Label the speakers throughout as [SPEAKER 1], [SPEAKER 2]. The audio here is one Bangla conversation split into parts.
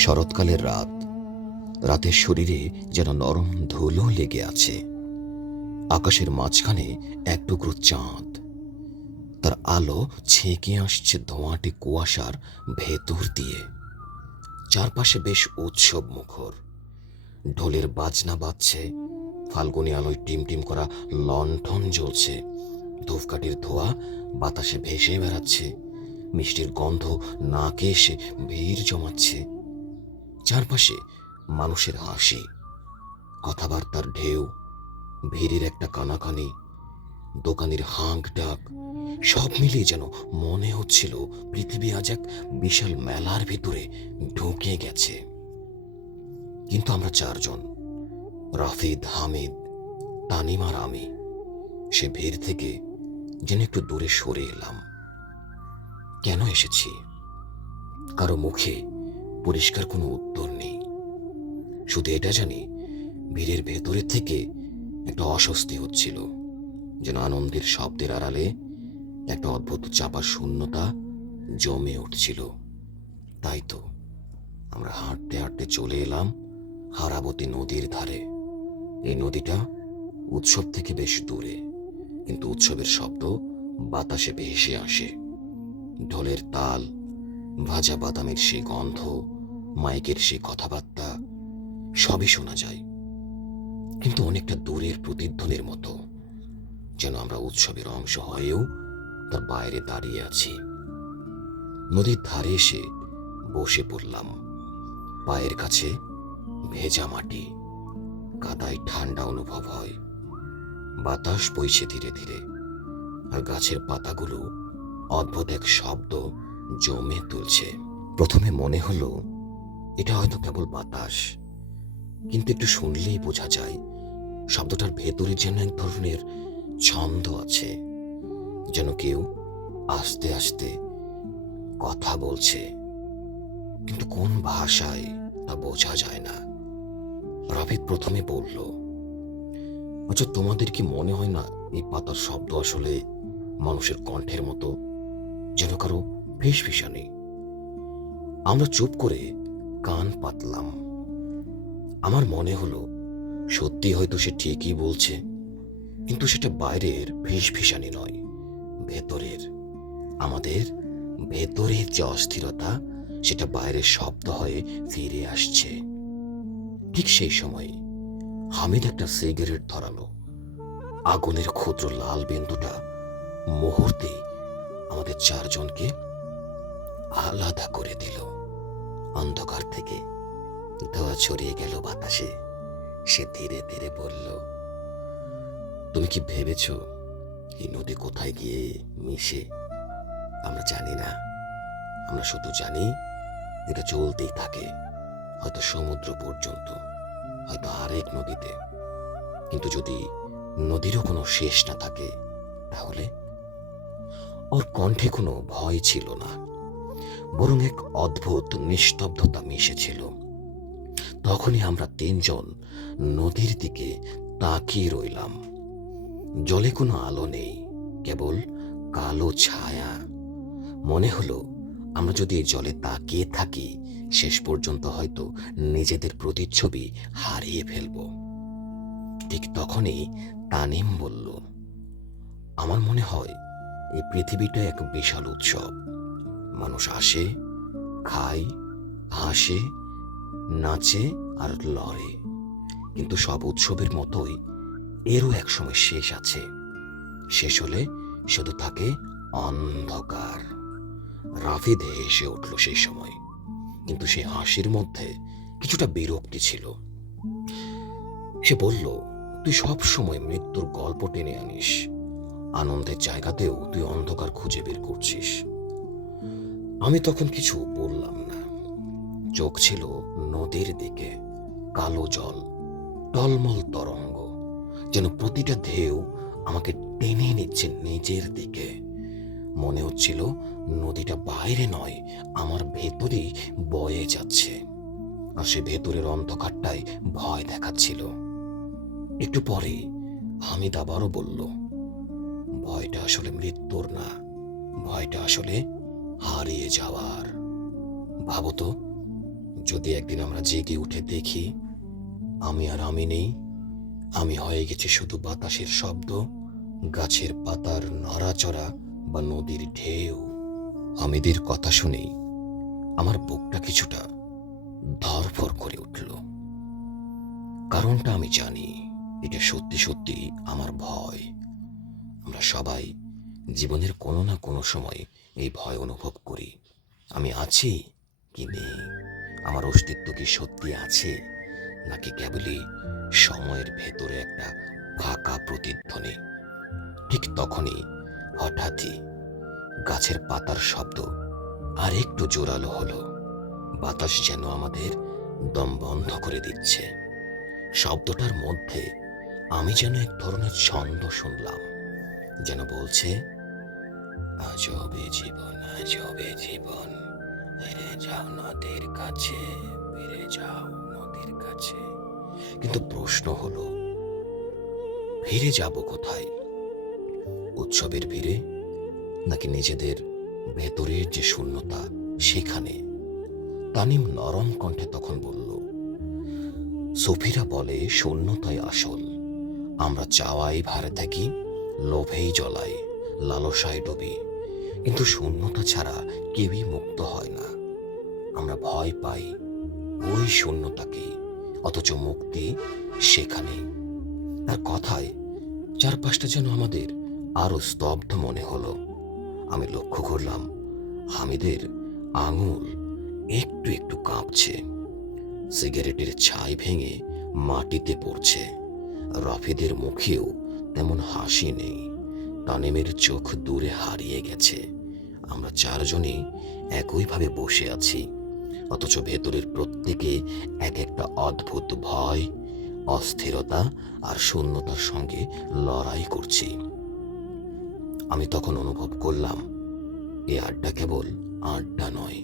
[SPEAKER 1] শরৎকালের রাত। রাতের শরীরে যেন নরম ধুলো লেগে আছে। আকাশের মাঝখানে এক টুকরো চাঁদ। তার আলো ছেঁকে আসছে ধোঁয়াটে কুয়াশার ভেতর দিয়ে। চারপাশে বেশ উৎসব মুখর। ঢোলের বাজনা বাজছে। ফাল্গুনি আলোয় টিম টিম করা লণ্ঠন জ্বলছে। ধূপকাঠির ধোয়া বাতাসে ভেসে বেড়াচ্ছে। মিষ্টির গন্ধ নাকে এসে ভিড় জমাচ্ছে। চারপাশে মানুষের হাসি, কথাবার্তার ঢেউ, ভিড়ের একটা কানাকানি, দোকানের হাঁক ডাক, সব মিলিয়ে যেন মনে হচ্ছিল পৃথিবী আজ এক বিশাল মেলার ভিতরে ঢুকে গেছে। কিন্তু আমরা চারজন, রাফিদ, হামিদ, তানিম আর আমি, সে ভিড় থেকে যেন একটু দূরে সরে এলাম। কেন এসেছি? কারও মুখে পরিষ্কার কোনো উত্তর নেই। শুধু এটা জানি, ভিড়ের ভেতরের থেকে একটা অস্বস্তি হচ্ছিল, যেন আনন্দের শব্দের আড়ালে একটা অদ্ভুত চাপা শূন্যতা জমে উঠছিল। তাই তো, আমরা হাঁটতে হাঁটতে চলে এলাম হারাবতী নদীর ধারে। এই নদীটা উৎসব থেকে বেশ দূরে, কিন্তু উৎসবের শব্দ বাতাসে ভেসে আসে। ঢোলের তাল, ভাজা বাদামের সেই গন্ধ মাইকের সেই কথাবার্তা সবই শোনা যায়। কিন্তু অনেকটা দূরের প্রতিধ্বনির মতো, যেন আমরা উৎসবের অংশ হয়েও তার বাইরে দাঁড়িয়ে আছি। নদীর ধারে এসে বসে পড়লাম। পায়ের কাছে ভেজা মাটি, কাদায় ঠান্ডা অনুভব হয়। বাতাস বইছে ধীরে ধীরে, আর গাছের পাতাগুলো অদ্ভুত এক শব্দ জমে তুলছে। প্রথমে মনে হলো এটা হয়তো কেবল বাতাস। কিন্তু একটু শুনলেই বোঝা যায়, শব্দটার ভেতরে যেন এক ধরনের ছন্দ আছে, যেন কেউ আস্তে আস্তে কথা বলছে। কিন্তু কোন ভাষায় তা বোঝা যায় না। রাফিদ প্রথমে বলল আচ্ছা তোমাদের কি মনে হয় না এই পাতার শব্দ আসলে মানুষের কণ্ঠের মতো, যেন কারও ফিস ফিসানি আমরা চুপ করে কান পাতলাম। আমার মনে হলো, সত্যি হয়তো সে ঠিকই বলছে, কিন্তু সেটা বাইরের ফিস ফিসানি নয়, ভেতরের। আমাদের ভেতরের যে অস্থিরতা, সেটা বাইরের শব্দ হয়ে ফিরে আসছে। ঠিক সেই সময় হামিদ একটা সিগারেট ধরালো। আগুনের ক্ষুদ্র লাল বিন্দুটা মুহূর্তে আমাদের চারজনকে আলাদা করে দিল। অন্ধকার থেকে ধোয়া ছড়িয়ে গেল বাতাসে। সে ধীরে ধীরে বলল, তুমি কি ভেবেছ এই নদী কোথায় গিয়ে মিশে? আমরা জানি না। আমরা শুধু জানি এটা চলতেই থাকে, হয়তো সমুদ্র পর্যন্ত, হয়তো আরেক নদীতে। কিন্তু যদি নদীরও কোনো শেষ না থাকে, তাহলে? ওর কণ্ঠে কোনো ভয় ছিল না। বরং এক অদ্ভুত নিস্তব্ধতা মিশেছিল। তখনই আমরা তিনজন নদীর দিকে তাকিয়ে রইলাম। জলে কোনো আলো নেই, কেবল কালো ছায়া। মনে হলো আমরা যদি এই জলে তাকিয়ে থাকি, শেষ পর্যন্ত হয়তো নিজেদের প্রতিচ্ছবি হারিয়ে ফেলব। ঠিক তখনই তানিম বলল, আমার মনে হয় এই পৃথিবীটা এক বিশাল উৎসব। মানুষ আসে, খায়, হাসে, নাচে আর লড়ে। কিন্তু সব উৎসবের মতোই এরও একসময় শেষ আছে। শেষ হলে শুধু থাকে অন্ধকার। রাফিদ হেসে উঠল সেই সময়। কিন্তু সেই হাসির মধ্যে কিছুটা বিরক্তি ছিল। সে বলল, তুই সব সময় মৃত্যুর গল্প টেনে আনিস। আনন্দের জায়গাতেও তুই অন্ধকার খুঁজে বের করছিস। আমি তখন কিছু বললাম না। চোখ ছিল নদীর দিকে, কালো জল, টলমল তরঙ্গ, যেন প্রতিটা ঢেউ আমাকে টেনে নিচ্ছে নিজের দিকে। মনে হচ্ছিল নদীটা বাইরে নয়, আমার ভেতরেই বয়ে যাচ্ছে। আর সে ভেতরের অন্ধকারটায় ভয় দেখাচ্ছিল। একটু পরে হামিদ আবারও বলল, ভয়টা আসলে মৃত্যুর না, ভয়টা আসলে হারিয়ে যাওয়ার। ভাবো তো, যদি একদিন আমরা জেগে উঠে দেখি, আমি আর আমি নেই, আমি হয়ে গেছি শুধু বাতাসের শব্দ, গাছের পাতার নড়াচড়া বা নদীর ঢেউ। আমিদের কথা শুনেই আমার বুকটা কিছুটা ধরফর করে উঠল। কারণটা আমি জানি, এটা সত্যি সত্যি আমার ভয়। আমরা সবাই জীবনের কোনো না কোনো সময় এই ভয় অনুভব করি। আমি আছি কি নেই? আমার অস্তিত্ব কি সত্যি আছে? নাকি কেবলই সময়ের ভেতরে একটা ফাঁকা প্রতিধ্বনি? ঠিক তখনই হঠাৎই গাছের পাতার শব্দ আর একটু জোরালো হলো। বাতাস যেন আমাদের দম বন্ধ করে দিচ্ছে। শব্দটার মধ্যে আমি যেন এক ধরনের ছন্দ শুনলাম। যেন বলছে আজবে জীবন আজবে জীবন ফিরে যাও নদীর কাছে, ফিরে যাও নদীর কাছে। কিন্তু প্রশ্ন হলো, ফিরে যাব কোথায়? উৎসবের ভিড়ে নাকি নিজেদের ভেতরের যে শূন্যতা সেখানে? তানিম নরম কণ্ঠে তখন বলল, সফিরা বলে, শূন্যতাই আসল। আমরা চাওয়াই ভারে থাকি, লোভেই জ্বলাই। লালসায় ডুবি। কিন্তু শূন্যতা ছাড়া কেউই মুক্ত হয় না। আমরা ভয় পাই ওই শূন্যতাকে, অথচ মুক্তি সেখানে। তার কথায় চারপাশটা যেন আমাদের আরও স্তব্ধ মনে হলো। আমি লক্ষ্য করলাম, হামিদের আঙুল একটু একটু কাঁপছে। সিগারেটের ছাই ভেঙে মাটিতে পড়ছে। রফিদের মুখেও তেমন হাসি নেই। তানেমের চোখ দূরে হারিয়ে গেছে। আমরা চারজনই একইভাবে বসে আছি। অথচ ভেতরের প্রত্যেকে এক একটা অদ্ভুত ভয়, অস্থিরতা আর শূন্যতার সঙ্গে লড়াই করছি। আমি তখন অনুভব করলাম, এ আড্ডা কেবল আড্ডা নয়।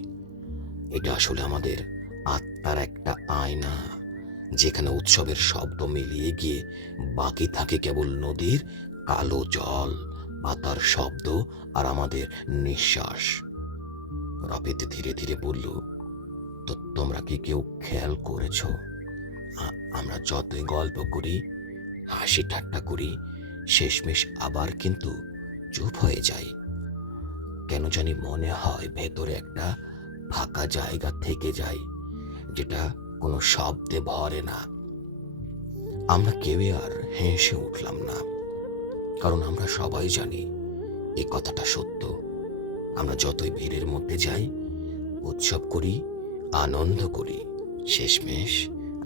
[SPEAKER 1] এটা আসলে আমাদের আত্মার একটা আয়না, যেখানে উৎসবের শব্দ মিলিয়ে গিয়ে বাকি থাকে কেবল নদীর কালো জল পাতার শব্দ আর আমাদের নিঃশ্বাস। রাপিত ধীরে ধীরে বলল, তো তোমরা কি কেউ খেয়াল করেছ? আমরা যতই গল্প করি, হাসি ঠাট্টা করি, শেষমেশ আবার কিন্তু চুপ হয়ে যাই। কেন জানি মনে হয় ভেতরে একটা ফাঁকা জায়গা থেকে যায় যেটা কোনো শব্দে ভরে না। আমরা কেউই আর হেসে উঠলাম না। কারণ আমরা সবাই জানি এই কথাটা সত্য। আমরা যতই ভিড়ের মধ্যে যাই, উৎসব করি, আনন্দ করি, শেষমেশ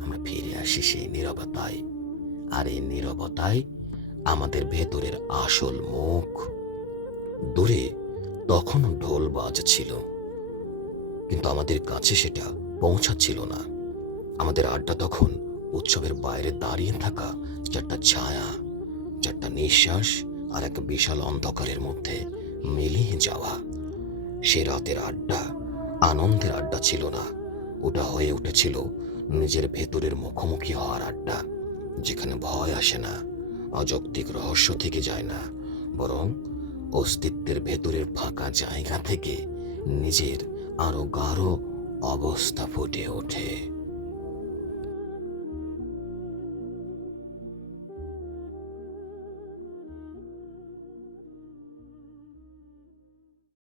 [SPEAKER 1] আমরা ফিরে আসি সেই নীরবতায়। আর এই নীরবতায় আমাদের ভেতরের আসল মুখ। দূরে তখনও ঢোল বাজছিল, কিন্তু আমাদের কাছে সেটা পৌঁছাচ্ছিল না। আমাদের আড্ডা তখন উৎসবের বাইরে দাঁড়িয়ে থাকা চারটা ছায়া। চারটা নিঃশ্বাস আর এক বিশাল অন্ধকারের মধ্যে মিলিয়ে যাওয়া। সে রাতের আড্ডা, আনন্দের আড্ডা ছিল না। ওটা হয়ে উঠেছিল নিজের ভেতরের মুখোমুখি হওয়ার আড্ডা, যেখানে ভয় আসে না, অযৌক্তিক রহস্য থেকে যায় না, বরং অস্তিত্বের ভেতরের ফাঁকা জায়গা থেকে নিজের আরও গাঢ় অবস্থা ফুটে ওঠে।